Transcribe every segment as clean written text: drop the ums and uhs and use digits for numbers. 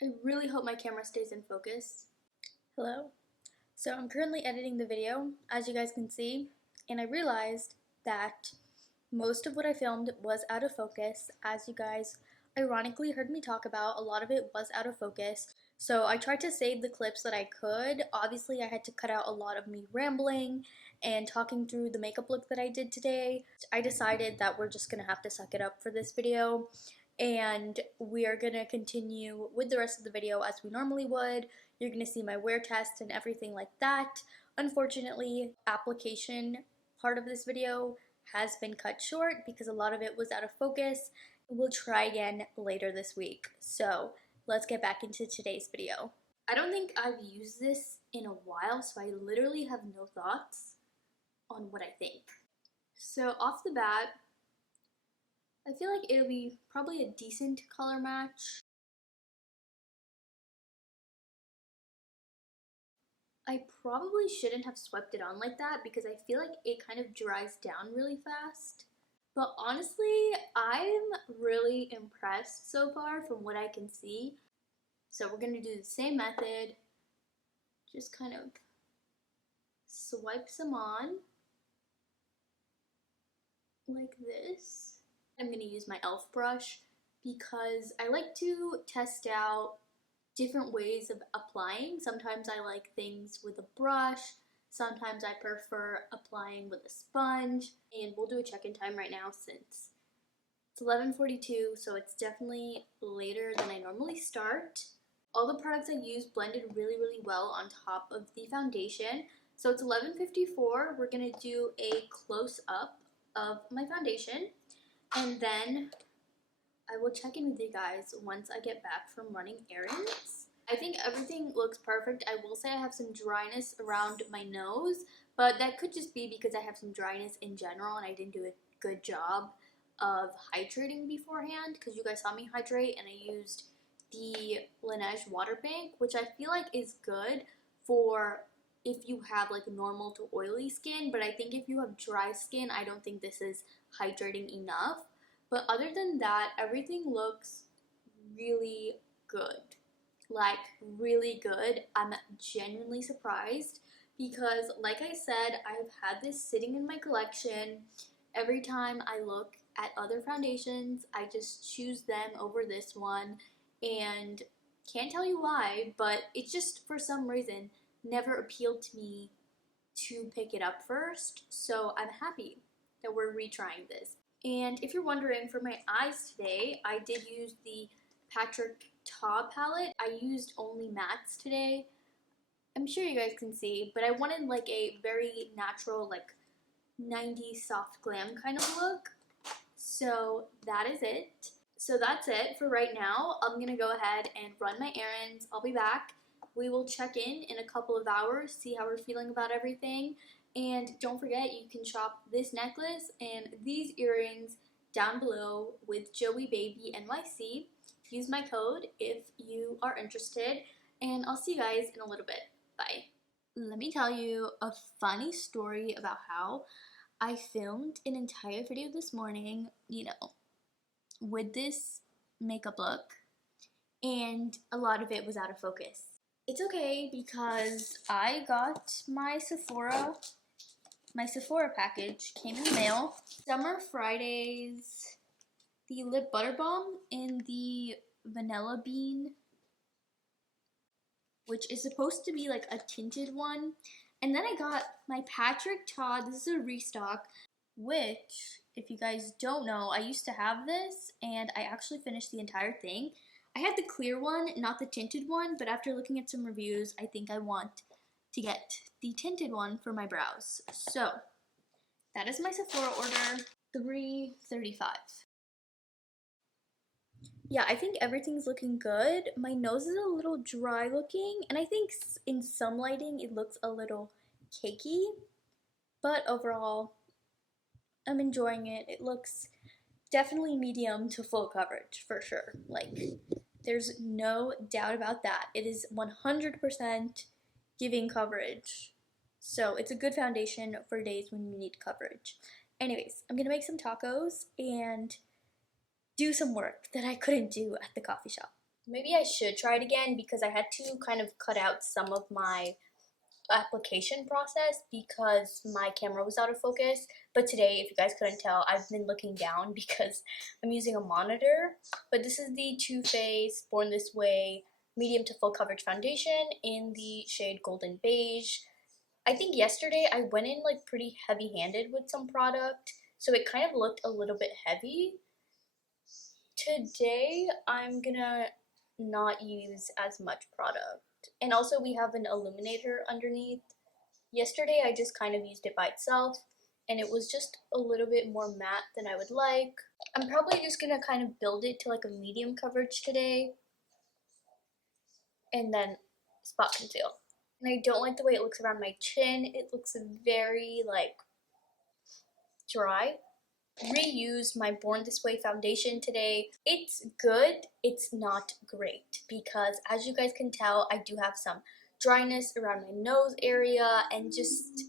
I really hope my camera stays in focus. Hello. So I'm currently editing the video, as you guys can see, and I realized that most of what I filmed was out of focus. As you guys ironically heard me talk about, a lot of it was out of focus. So I tried to save the clips that I could. Obviously, I had to cut out a lot of me rambling and talking through the makeup look that I did today. I decided that we're just gonna have to suck it up for this video, and we are gonna continue with the rest of the video as we normally would. You're gonna see my wear test and everything like that. Unfortunately, application part of this video has been cut short because a lot of it was out of focus. We'll try again later this week. So let's get back into today's video. I don't think I've used this in a while, so I literally have no thoughts on what I think. So off the bat, I feel like it'll be probably a decent color match. I probably shouldn't have swept it on like that because I feel like it kind of dries down really fast. But honestly, I'm really impressed so far from what I can see. So we're gonna do the same method. Just kind of swipe some on like this. I'm gonna use my e.l.f. brush because I like to test out different ways of applying. Sometimes I like things with a brush, sometimes I prefer applying with a sponge, and we'll do a check-in time right now since it's 11:42, so it's definitely later than I normally start. All the products I used blended really well on top of the foundation. So it's 11:54, we're gonna do a close-up of my foundation, and then I will check in with you guys once I get back from running errands. I think everything looks perfect. I will say I have some dryness around my nose, but that could just be because I have some dryness in general and I didn't do a good job of hydrating beforehand, because you guys saw me hydrate and I used the Laneige water bank, which I feel like is good for if you have like normal to oily skin, but I think if you have dry skin, I don't think this is hydrating enough. But other than that, everything looks really good. Like, really good. I'm genuinely surprised because, like I said, I've had this sitting in my collection. Every time I look at other foundations, I just choose them over this one, and can't tell you why, but it just, for some reason, never appealed to me to pick it up first. So I'm happy that we're retrying this. And if you're wondering, for my eyes today, I did use the Patrick Ta palette. I used only mattes today. I'm sure you guys can see, but I wanted like a very natural, like 90s soft glam kind of look. So that is it. So that's it for right now. I'm gonna go ahead and run my errands. I'll be back. We will check in a couple of hours, see how we're feeling about everything. And don't forget, you can shop this necklace and these earrings down below with Joey Baby NYC. Use my code if you are interested, and I'll see you guys in a little bit. Bye. Let me tell you a funny story about how I filmed an entire video this morning, with this makeup look, and a lot of it was out of focus. It's okay because I got my Sephora package came in the mail. Summer Fridays, the lip butter balm in the vanilla bean, which is supposed to be like a tinted one. And then I got my Patrick Ta, this is a restock, which, if you guys don't know, I used to have this and I actually finished the entire thing. I had the clear one, not the tinted one, but after looking at some reviews, I think I want to get the tinted one for my brows. So that is my Sephora order, $3.35. Yeah, I think everything's looking good. My nose is a little dry looking, and I think in some lighting it looks a little cakey, but overall I'm enjoying it. It looks definitely medium to full coverage for sure. Like, there's no doubt about that. It is 100% giving coverage. So it's a good foundation for days when you need coverage. Anyways, I'm gonna make some tacos and do some work that I couldn't do at the coffee shop. maybe I should try it again because I had to kind of cut out some of my application process because my camera was out of focus. But today, if you guys couldn't tell, I've been looking down because I'm using a monitor. But this is the Too Faced Born This Way medium to full coverage foundation in the shade Golden Beige. I think yesterday I went in like pretty heavy handed with some product, so it kind of looked a little bit heavy. Today I'm gonna not use as much product. And also we have an illuminator underneath. Yesterday I just kind of used it by itself and it was just a little bit more matte than I would like. I'm probably just gonna kind of build it to like a medium coverage today and then spot conceal. And I don't like the way it looks around my chin. It looks very like dry. Reused my Born This Way foundation today. It's good, it's not great because as you guys can tell, I do have some dryness around my nose area and just,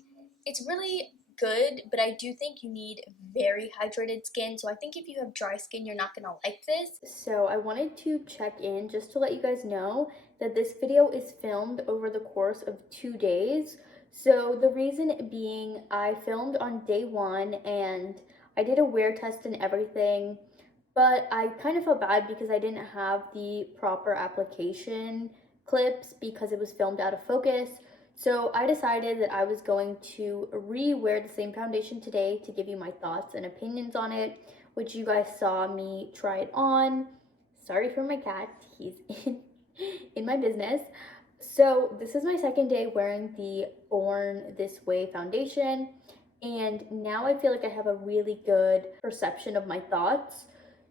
it's really good, but I do think you need very hydrated skin. So I think if you have dry skin, you're not gonna like this. So I wanted to check in just to let you guys know that this video is filmed over the course of 2 days. So the reason being, I filmed on day 1 and I did a wear test and everything, but I kind of felt bad because I didn't have the proper application clips because it was filmed out of focus. So I decided that I was going to re-wear the same foundation today to give you my thoughts and opinions on it, which you guys saw me try it on. Sorry for my cat, he's in my business. So this is my second day wearing the Born This Way foundation, and now I feel like I have a really good perception of my thoughts.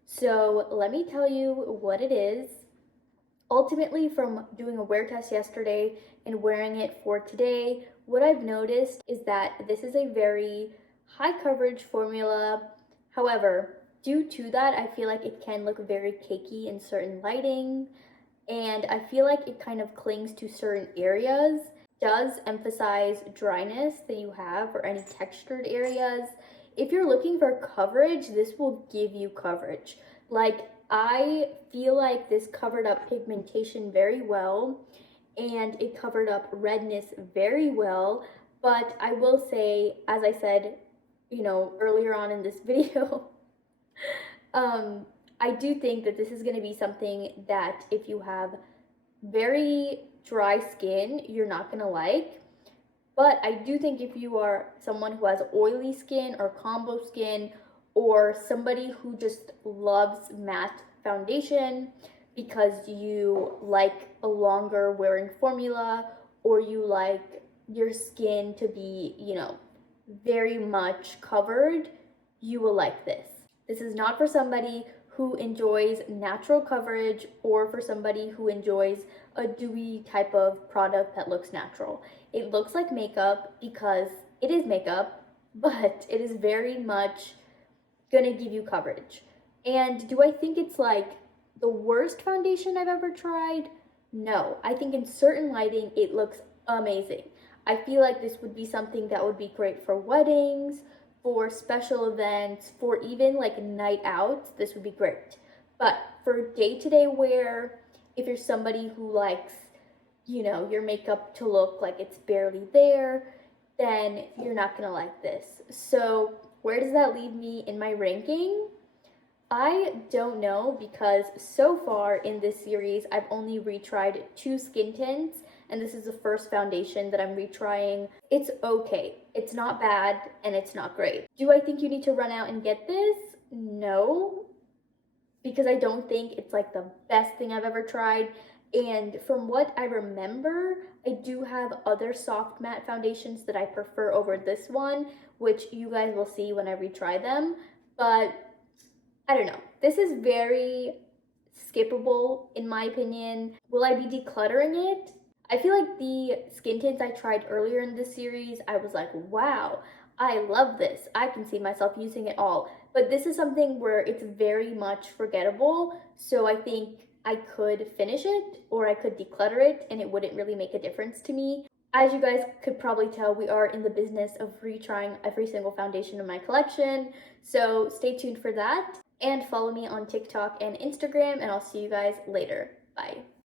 So let me tell you what it is. Ultimately, from doing a wear test yesterday and wearing it for today, what I've noticed is that this is a very high coverage formula. However, due to that, I feel like it can look very cakey in certain lighting, and I feel like it kind of clings to certain areas. Does emphasize dryness that you have or any textured areas. If you're looking for coverage, this will give you coverage. Like, I feel like this covered up pigmentation very well and it covered up redness very well, but I will say, as I said, earlier on in this video, I do think that this is going to be something that if you have very dry skin, you're not going to like. But I do think if you are someone who has oily skin or combo skin, or somebody who just loves matte foundation because you like a longer wearing formula, or you like your skin to be, very much covered, you will like this. This is not for somebody who enjoys natural coverage or for somebody who enjoys a dewy type of product that looks natural. It looks like makeup because it is makeup, but it is very much gonna give you coverage. And do I think it's like the worst foundation I've ever tried? No. I think in certain lighting it looks amazing. I feel like this would be something that would be great for weddings, for special events, for even like night outs. This would be great. But for day-to-day wear, if you're somebody who likes, your makeup to look like it's barely there, then you're not gonna like this. So where does that leave me in my ranking? I don't know, because so far in this series, I've only retried 2 skin tints, and this is the first foundation that I'm retrying. It's okay. It's not bad, and it's not great. Do I think you need to run out and get this? No, because I don't think it's like the best thing I've ever tried. And from what I remember, I do have other soft matte foundations that I prefer over this one, which you guys will see when I retry them. But I don't know. This is very skippable in my opinion. Will I be decluttering it? I feel like the skin tints I tried earlier in this series, I was like, wow, I love this. I can see myself using it all. But this is something where it's very much forgettable. So I think I could finish it or I could declutter it and it wouldn't really make a difference to me. As you guys could probably tell, we are in the business of retrying every single foundation in my collection. So stay tuned for that and follow me on TikTok and Instagram, and I'll see you guys later. Bye.